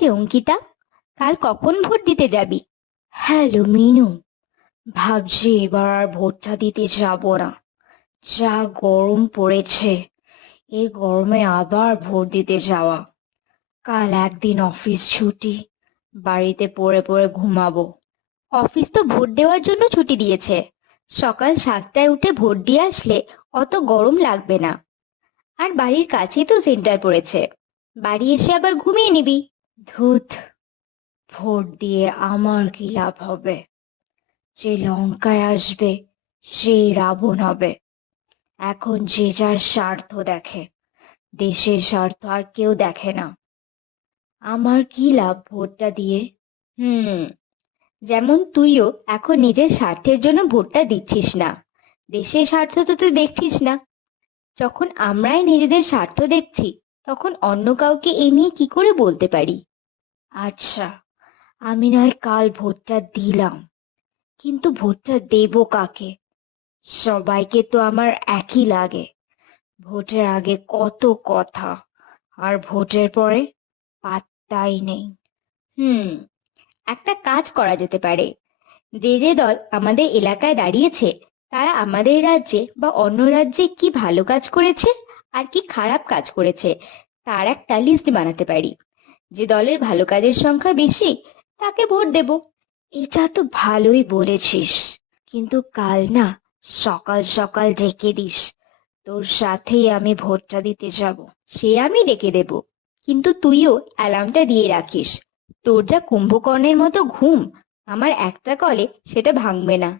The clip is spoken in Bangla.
রে অঙ্কিতা, কাল কখন ভোট দিতে যাবি? হ্যালো মিনু, ভাবছি এবার আর ভোটটা দিতে যাব না। যা গরম পড়েছে, এই গরমে আবার ভোট দিতে যাওয়া। কাল একদিন অফিস ছুটি, বাড়িতে পড়ে পড়ে ঘুমাবো। অফিস তো ভোট দেওয়ার জন্য ছুটি দিয়েছে। সকাল 7টায় উঠে ভোট দিয়ে আসলে অত গরম লাগবে না। আর বাড়ির কাছেই তো সেন্টার পড়েছে, বাড়ি এসে আবার ঘুমিয়ে নিবি। ধুত, ভোট দিয়ে আমার কি লাভ হবে? যে লঙ্কায় আসবে সেই রাবণ হবে। এখন যে যার স্বার্থ দেখে, দেশের স্বার্থ আর কেউ দেখে না। আমার কি লাভ ভোটটা দিয়ে? হুম, যেমন তুইও এখন নিজের স্বার্থের জন্য ভোটটা দিচ্ছিস না, দেশের স্বার্থ তো তুই দেখছিস না। যখন আমরাই নিজেদের স্বার্থ দেখছি, তখন অন্য কাউকে এ নিয়ে কি করে বলতে পারি? আচ্ছা, আমি নয় কাল ভোটটা দিলাম, কিন্তু ভোটটা দেব কাকে? সবাইকে তো আমার একই লাগে। ভোটের আগে কত কথা, আর ভোটের পরে পাত্তাই নেই। হুম, একটা কাজ করা যেতে পারে। যে যে দল আমাদের এলাকায় দাঁড়িয়েছে, তারা আমাদের রাজ্যে বা অন্য রাজ্যে কি ভালো কাজ করেছে আর কি খারাপ কাজ করেছে, তার একটা লিস্ট বানাতে পারি। যে দলের ভালো কাজের সংখ্যা বেশি, তাকে ভোট দেব। এটা তো ভালোই বলেছিস, কিন্তু কাল না সকাল সকাল ডেকে দিস, তোর সাথেই আমি ভোটটা দিতে যাব। সে আমি ডেকে দেব, কিন্তু তুইও অ্যালার্মটা দিয়ে রাখিস। তোর যা কুম্ভকর্ণের মতো ঘুম, আমার একটা কলে সেটা ভাঙবে না।